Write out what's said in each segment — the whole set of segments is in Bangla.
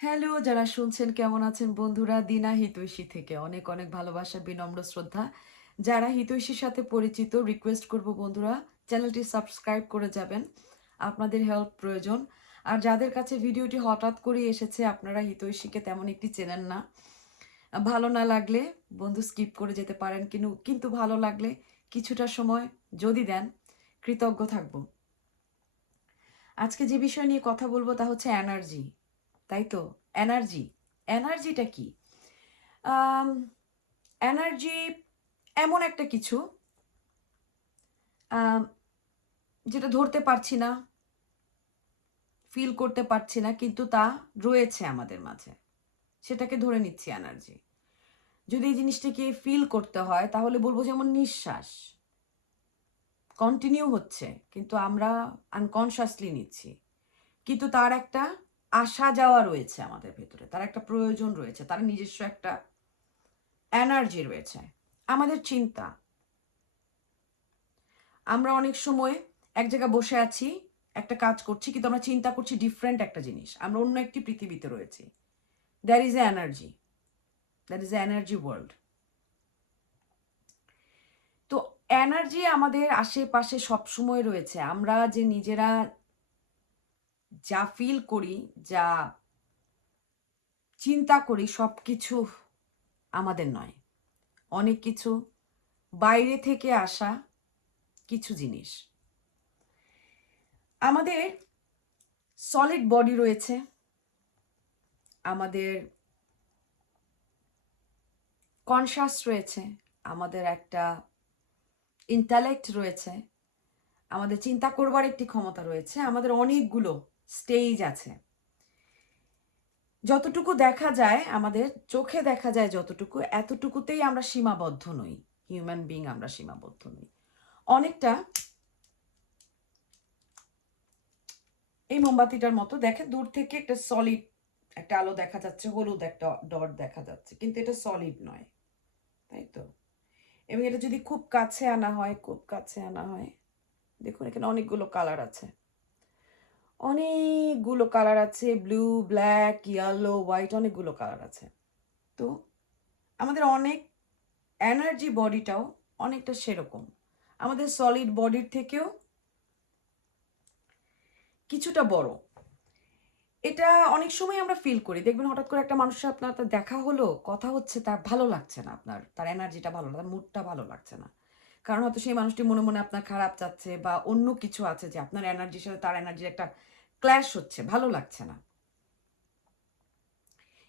হ্যালো, যারা শুনছেন, কেমন আছেন বন্ধুরা? দিনা হিতৈষী থেকে অনেক অনেক ভালোবাসা, বিনম্র শ্রদ্ধা। যারা হিতৈষীর সাথে পরিচিত রিকোয়েস্ট করব বন্ধুরা, চ্যানেলটি সাবস্ক্রাইব করে যাবেন। আপনাদের হেল্প প্রয়োজন। আর যাদের কাছে ভিডিওটি হঠাৎ করে এসেছে, আপনারা হিতৈষীকে তেমন একটি চেনেন না। ভালো না লাগলে বন্ধু স্কিপ করে যেতে পারেন কিন্তু কিন্তু ভালো লাগলে কিছুটা সময় যদি দেন, কৃতজ্ঞ থাকব। আজকে যে বিষয় নিয়ে কথা বলব তা হচ্ছে এনার্জি তাই তো? এনার্জি এনার্জিটা কি? এনার্জি এমন একটা কিছু যেটা ধরতে পারছি না ফিল করতে পারছি না, কিন্তু তা রয়েছে আমাদের মাঝে। সেটাকে ধরে নিচ্ছি এনার্জি যদি এই জিনিসটাকে ফিল করতে হয়, তাহলে বলব যেমন নিঃশ্বাস। কন্টিনিউ হচ্ছে, কিন্তু আমরা আনকনশাসলি নিচ্ছি। কিন্তু তার একটা আসা যাওয়া রয়েছে আমাদের ভেতরে, তার একটা প্রয়োজন রয়েছে, তার নিজস্ব একটা এনার্জি রয়েছে। আমাদের চিন্তা। আমরা অনেক সময় এক জায়গায় বসে আছি, একটা কাজ করছি, কিন্তু আমরা চিন্তা করছি ডিফারেন্ট একটা জিনিস। আমরা অন্য একটি পৃথিবীতে রয়েছি। There is a energy there is a energy world তো এনার্জি আমাদের আশেপাশে সবসময় রয়েছে। আমরা যে নিজেরা যা ফিল করি, যা চিন্তা করি সব কিছু আমাদের নয়। অনেক কিছু, বাইরে থেকে আসা কিছু জিনিস। আমাদের সলিড বডি রয়েছে। আমাদের কনসাস রয়েছে। আমাদের একটা ইন্টালেক্ট রয়েছে। আমাদের চিন্তা করবার একটি ক্ষমতা রয়েছে। আমাদের অনেকগুলো স্টেজ আছে। যতটুকু দেখা যায়, আমাদের চোখে দেখা যায় যতটুকু, এতটুকুতেই আমরা সীমাবদ্ধ নই। হিউম্যান বিং আমরা সীমাবদ্ধ নই। অনেকটা এই মোমবাতিটার মতো দেখে দূর থেকে একটা সলিড একটা আলো দেখা যাচ্ছে, হলুদ একটা ডট দেখা যাচ্ছে, কিন্তু এটা সলিড নয়। তাই তো? এবং এটা যদি খুব কাছে আনা হয়, খুব কাছে আনা হয়, দেখুন এখানে অনেকগুলো কালার আছে। অনেকগুলো কালার আছে ব্লু ব্ল্যাক ইয়েলো হোয়াইট অনেকগুলো কালার আছে। তো আমাদের অনেক এনার্জি বডিটাও অনেকটা সেরকম। আমাদের সলিড বডির থেকেও কিছুটা বড়। এটা অনেক সময় আমরা ফিল করি। দেখবেন হঠাৎ করে একটা মানুষের আপনার দেখা হলো, কথা হচ্ছে, তার ভালো লাগছে না আপনার, তার এনার্জিটা ভালো না, তার মুডটা ভালো লাগছে না। কারণ হয়তো সেই মানুষটি মনে মনে আপনার খারাপ চাচ্ছে বা অন্য কিছু আছে যে আপনার এনার্জির সাথে তার এনার্জির একটা ক্ল্যাশ হচ্ছে, ভালো লাগছে না।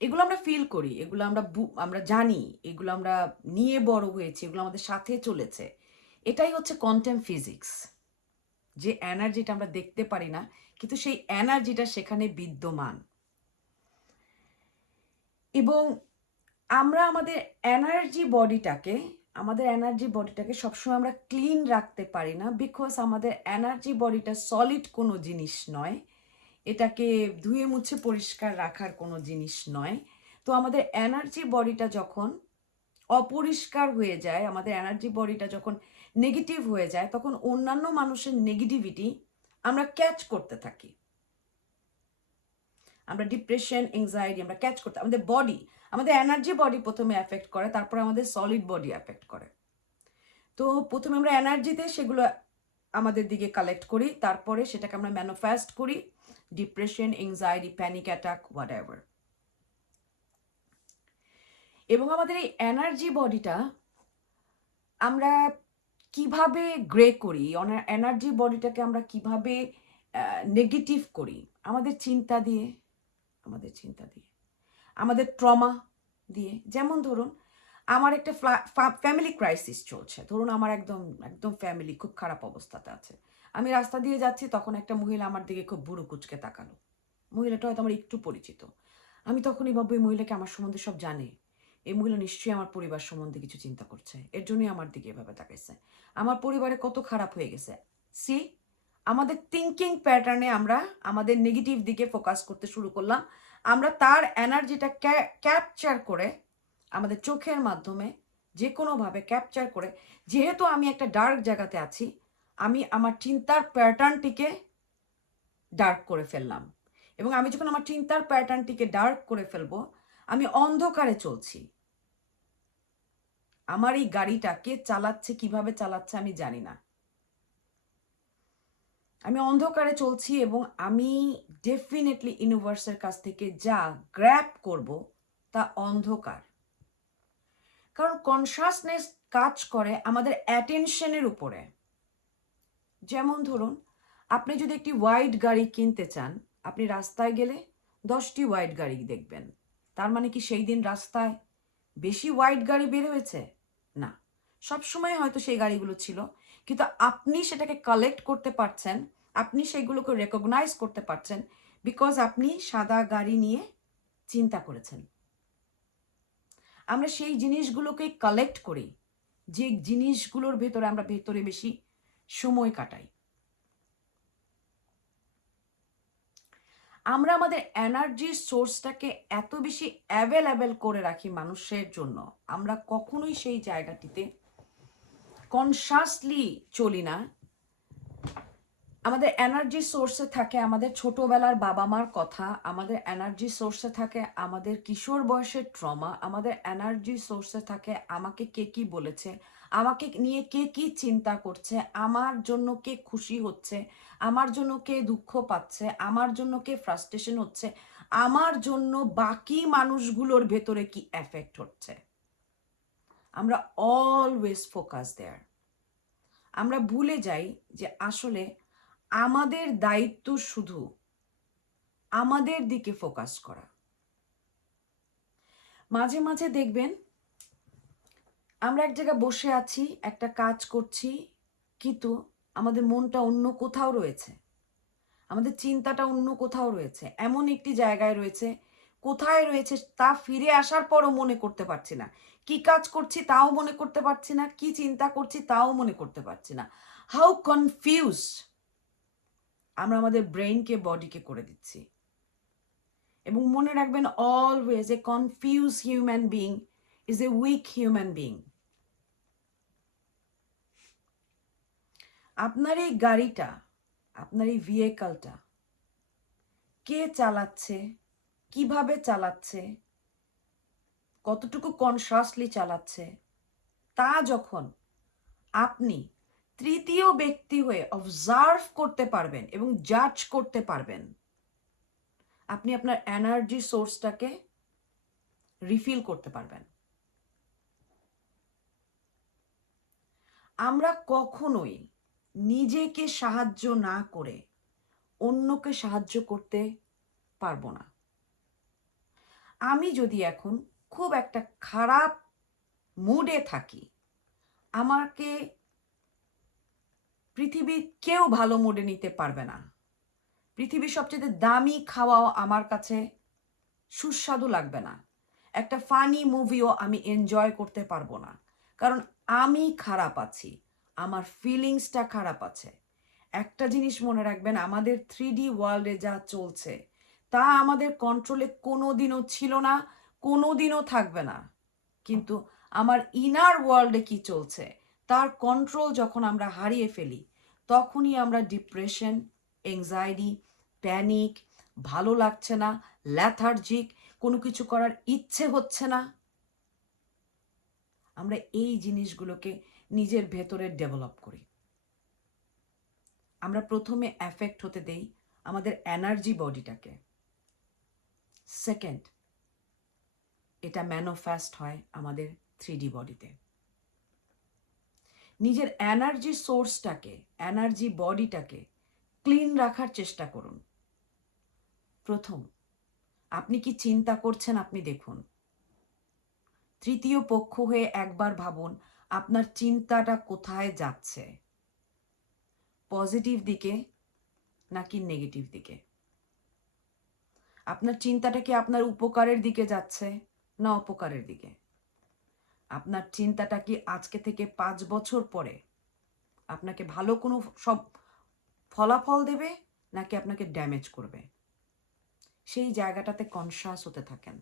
এগুলো আমরা ফিল করি, এগুলো আমরা আমরা জানি, এগুলো আমরা নিয়ে বড় হয়েছি, এগুলো আমাদের সাথে চলেছে। এটাই হচ্ছে কোয়ান্টাম ফিজিক্স যে এনার্জিটা আমরা দেখতে পারি না, কিন্তু সেই এনার্জিটা সেখানে বিদ্যমান। এবং আমরা আমাদের এনার্জি বডিটাকে আমাদের এনার্জি বডিটাকে সবসময় আমরা ক্লিন রাখতে পারি না বিকজ আমাদের এনার্জি বডিটা সলিড কোনো জিনিস নয়। এটাকে ধুয়ে মুছে পরিষ্কার রাখার কোনো জিনিস নয়। তো আমাদের এনার্জি বডিটা যখন অপরিষ্কার হয়ে যায়, আমাদের এনার্জি বডিটা যখন নেগেটিভ হয়ে যায়, তখন অন্যান্য মানুষের নেগেটিভিটি আমরা ক্যাচ করতে থাকি। আমরা ডিপ্রেশন এংজাইটি আমরা ক্যাচ করতে, আমাদের বডি আমাদের এনার্জি বডি প্রথমে অ্যাফেক্ট করে, তারপর আমাদের সলিড বডি এফেক্ট করে। তো প্রথমে আমরা এনার্জিতে সেগুলো আমাদের দিকে কালেক্ট করি, তারপরে সেটাকে আমরা ম্যানিফেস্ট করি depression anxiety panic attack whatever এবং আমাদের এই এনার্জি বডিটা আমরা কীভাবে গ্রে করি এনার্জি বডিটাকে আমরা কীভাবে নেগেটিভ করি, আমাদের চিন্তা দিয়ে। আমাদের চিন্তা দিয়ে, আমাদের ট্রমা দিয়ে। যেমন ধরুন, আমার একটা ফ্যামিলি ক্রাইসিস চলছে। ধরুন, আমার একদম একদম ফ্যামিলি খুব খারাপ অবস্থাতে আছে। আমি রাস্তা দিয়ে যাচ্ছি, তখন একটা মহিলা আমার দিকে খুব বুড়ো কুচকে তাকালো। মহিলাটা হয়তো আমার একটু পরিচিত। আমি তখনই ভাববো, এই মহিলাকে আমার সম্বন্ধে সব জানে। এই মহিলা নিশ্চয়ই আমার পরিবার সম্বন্ধে কিছু চিন্তা করছে। এর জন্যই আমার দিকে এভাবে তাকাইছে। আমার পরিবারে কত খারাপ হয়ে গেছে। সি আমাদের থিঙ্কিং প্যাটার্নে আমরা আমাদের নেগেটিভ দিকে ফোকাস করতে শুরু করলাম। আমরা তার এনার্জিটা ক্যাপচার করে আমাদের চোখের মাধ্যমে যে কোনোভাবে ক্যাপচার করে, যেহেতু আমি একটা ডার্ক জায়গাতে আছি, আমি আমার চিন্তার প্যাটার্নটিকে ডার্ক করে ফেললাম। এবং আমি যখন আমার চিন্তার প্যাটার্নটিকে ডার্ক করে ফেলব, আমি অন্ধকারে চলছি। আমার এই গাড়িটা কে চালাচ্ছে, কীভাবে চালাচ্ছে আমি জানি না। আমি অন্ধকারে চলছি এবং আমি ডেফিনেটলি ইউনিভার্সের কাছ থেকে যা গ্র্যাপ করব তা অন্ধকার। কারণ কনসাসনেস কাজ করে আমাদের অ্যাটেনশনের উপরে। যেমন ধরুন, আপনি যদি একটি ওয়াইড গাড়ি কিনতে চান, আপনি রাস্তায় গেলে দশটি ওয়াইড গাড়ি দেখবেন। তার মানে কি সেই দিন রাস্তায় বেশি ওয়াইড গাড়ি বের হয়েছে? না। সবসময় হয়তো সেই গাড়িগুলো ছিল। কিন্তু আপনি সেটাকে কালেক্ট করতে পারছেন, আপনি সেগুলোকে রেকগনাইজ করতে পারছেন বিকজ আপনি সাদা গাড়ি নিয়ে চিন্তা করেছেন। আমরা সেই জিনিসগুলোকে কালেক্ট করি, যে জিনিসগুলোর ভেতরে আমরা ভেতরে বেশি সময় কাটাই। আমরা আমাদের এনার্জির সোর্সটাকে এত বেশি অ্যাভেলেবেল করে রাখি মানুষের জন্য, আমরা কখনোই সেই জায়গাটিতে কনসাসলি চলি না। আমাদের এনার্জি সোর্সে থাকে আমাদের ছোটবেলার বাবা মার কথা, আমাদের এনার্জি সোর্সে থাকে আমাদের কিশোর বয়সের ট্রমা আমাদের এনার্জি সোর্সে থাকে আমাকে কে কি বলেছে, আমাকে নিয়ে কে কি চিন্তা করছে, আমার জন্য কে খুশি হচ্ছে, আমার জন্য কে দুঃখ পাচ্ছে, আমার জন্য কে ফ্রাস্ট্রেশন হচ্ছে, আমার জন্য বাকি মানুষগুলোর ভেতরে কি এফেক্ট হচ্ছে? আমরা অলওয়েজ ফোকাস দেয়ার আমরা ভুলে যাই যে আসলে আমাদের দায়িত্ব শুধু আমাদের দিকে ফোকাস করা। মাঝে মাঝে দেখবেন, আমরা এক জায়গায় বসে আছি, একটা কাজ করছি, কিন্তু আমাদের মনটা অন্য কোথাও রয়েছে। আমাদের চিন্তাটা অন্য কোথাও রয়েছে। এমন একটি জায়গায় রয়েছে কোথায় রয়েছে তা ফিরে আসার পরও মনে করতে পারছি না। কি কাজ করছি তাও মনে করতে পারছি না, কি চিন্তা করছি তাও মনে করতে পারছি না। হাউ কনফিউজ আমরা আমাদের ব্রেইনকে বডিকে করে দিচ্ছি। এবং মনে রাখবেন always a confuse human being is a weak human being আপনার এই গাড়িটা, আপনার এই ভেহিকালটা কে চালাচ্ছে? কীভাবে চালাচ্ছে? কতটুকু কনসাসলি চালাচ্ছে? তা যখন আপনি তৃতীয় ব্যক্তি হয়ে অবজার্ভ করতে পারবেন এবং জাজ করতে পারবেন, আপনি আপনার এনার্জি সোর্সটাকে রিফিল করতে পারবেন। আমরা কখনোই নিজেকে সাহায্য না করে অন্যকে সাহায্য করতে পারব না। আমি যদি এখন খুব একটা খারাপ মুডে থাকি, আমাকে পৃথিবীর কেউ ভালো মুডে নিতে পারবে না। পৃথিবীর সবচেয়ে দামি খাওয়াও আমার কাছে সুস্বাদু লাগবে না। একটা ফানি মুভিও আমি এনজয় করতে পারব না। কারণ আমি খারাপ আছি, আমার ফিলিংসটা খারাপ আছে। একটা জিনিস মনে রাখবেন, আমাদের থ্রি ডি ওয়ার্ল্ডে যা চলছে তা আমাদের কন্ট্রোলে কোনো দিনও ছিল না কোনো দিনও থাকবে না। কিন্তু আমার ইনার ওয়ার্ল্ডে কি চলছে, তার কন্ট্রোল যখন আমরা হারিয়ে ফেলি, তখনই আমরা ডিপ্রেশন এংজাইটি প্যানিক ভালো লাগছে না ল্যাথার্জিক কোনো কিছু করার ইচ্ছে হচ্ছে না। আমরা এই জিনিসগুলোকে নিজের ভেতরে ডেভেলপ করি। আমরা প্রথমে অ্যাফেক্ট হতে দেই আমাদের এনার্জি বডিটাকে সেকেন্ড এটা ম্যানোফ্যাস্ট হয় আমাদের থ্রি বডিতে নিজের এনার্জি সোর্সটাকে এনার্জি বডিটাকে ক্লিন রাখার চেষ্টা করুন। প্রথম, আপনি কি চিন্তা করছেন আপনি দেখুন। তৃতীয় পক্ষ হয়ে একবার ভাবুন, আপনার চিন্তাটা কোথায় যাচ্ছে? পজিটিভ দিকে নাকি নেগেটিভ দিকে? আপনার চিন্তাটা কি আপনার উপকারের দিকে যাচ্ছে? না অপকারের দিকে। আপনার চিন্তাটা কি আজকে থেকে পাঁচ বছর পরে আপনাকে ভালো কোনো সব ফলাফল দেবে, নাকি আপনাকে ড্যামেজ করবে? সেই জায়গাটাতে কনসাস হতে থাকেন।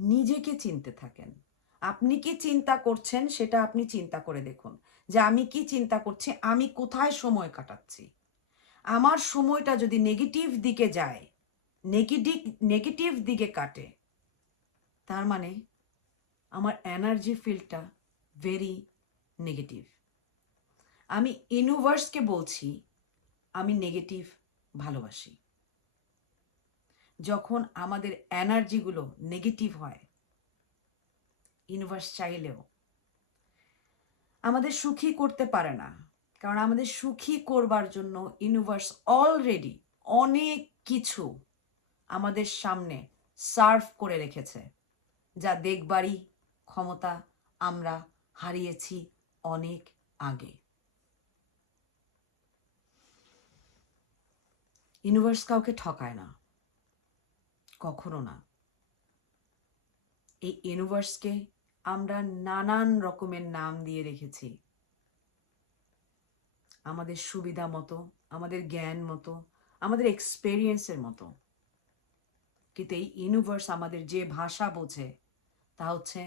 নিজেকে চিনতে থাকেন। আপনি কি চিন্তা করছেন সেটা আপনি চিন্তা করে দেখুন যে আমি কি চিন্তা করছি, আমি কোথায় সময় কাটাচ্ছি? আমার সময়টা যদি নেগেটিভ দিকে যায় নেগেটিভ নেগেটিভ দিকে কাটে, তার মানে আমার এনার্জি ফিল্ডটা ভেরি নেগেটিভ আমি ইউনিভার্সকে বলছি, আমি নেগেটিভ ভালোবাসি। যখন আমাদের এনার্জিগুলো নেগেটিভ হয় ইউনিভার্স চাইলেও আমাদের সুখী করতে পারে না। কারণ আমাদের সুখী করবার জন্য ইউনিভার্স অলরেডি অনেক কিছু আমাদের সামনে সার্ভ করে রেখেছে, যা দেখবারই ক্ষমতা আমরা হারিয়েছি অনেক আগে। ইউনিভার্স কাউকে ঠকায় না, কখনো না। এই ইউনিভার্সকে আমরা নানান রকমের নাম দিয়ে রেখেছি। আমাদের সুবিধা মতো, আমাদের জ্ঞান মতো, আমাদের এক্সপেরিয়েন্সের মতো। কিন্তু এই ইউনিভার্স আমাদের যে ভাষা বোঝে, তা হচ্ছে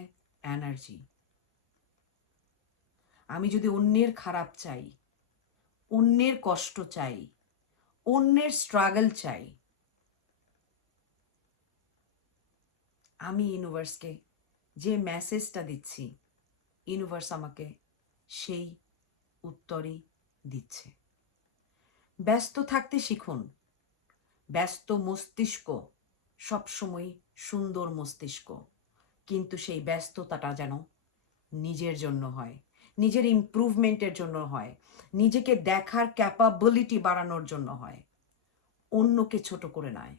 এনার্জি আমি যদি অন্যের খারাপ চাই, অন্যের কষ্ট চাই, অন্যের স্ট্রাগল চাই, আমি ইউনিভার্সকে যে মেসেজটা দিচ্ছি ইউনিভার্স আমাকে সেই উত্তরই দিচ্ছে। ব্যস্ত থাকতে শিখুন। ব্যস্ত মস্তিষ্ক সবসময় সুন্দর মস্তিষ্ক। কিন্তু সেই ব্যস্ততাটা যেন নিজের জন্য হয়, নিজের ইমপ্রুভমেন্টের জন্য হয়, নিজেকে দেখার ক্যাপাবিলিটি বাড়ানোর জন্য হয়। অন্যকে ছোট করে নয়।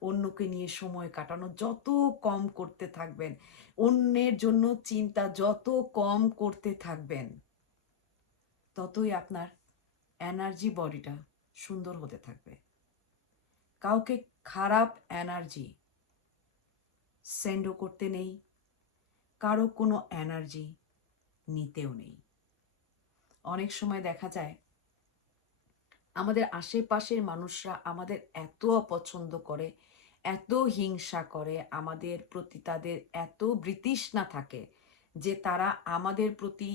অন্যকে নিয়ে সময় কাটানো যত কম করতে থাকবেন, অন্যের জন্য চিন্তা যত কম করতে থাকবেন। ততই আপনার এনার্জি বডিটা সুন্দর হতে থাকবে। কাউকে খারাপ এনার্জি সেন্ডও করতে নেই, কারও কোনো এনার্জি নিতেও নেই। অনেক সময় দেখা যায়, আমাদের আশেপাশের মানুষরা আমাদের এত অপছন্দ করে, এত হিংসা করে, আমাদের প্রতি তাদের এত বৃতৃষ্ণা থাকে যে তারা আমাদের প্রতি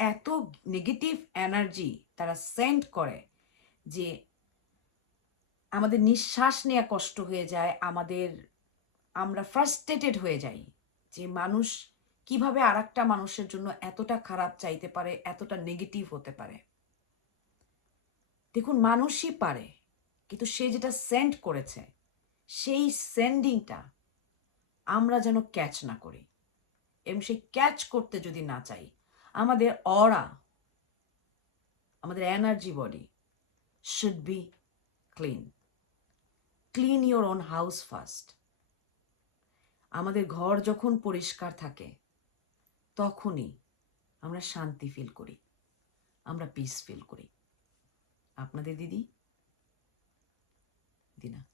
এত নেগেটিভ এনার্জি তারা সেন্ড করে যে আমাদের নিঃশ্বাস নেওয়া কষ্ট হয়ে যায়, আমাদের, আমরা ফ্রাস্ট্রেটেড হয়ে যাই যে মানুষ কীভাবে আর একটা মানুষের জন্য এতটা খারাপ চাইতে পারে, এতটা নেগেটিভ হতে পারে। দেখুন, মানুষই পারে, কিন্তু সে যেটা সেন্ড করেছে, সেই সেন্ডিংটা আমরা যেন ক্যাচ না করি। এবং সেই ক্যাচ করতে যদি না চাই আমাদের অরা আমাদের energy body should be clean clean your own house first আমাদের ঘর যখন পরিষ্কার থাকে, তখনই আমরা শান্তি ফিল করি, আমরা পিস ফিল করি। আপনাদের দিদি? দিনা।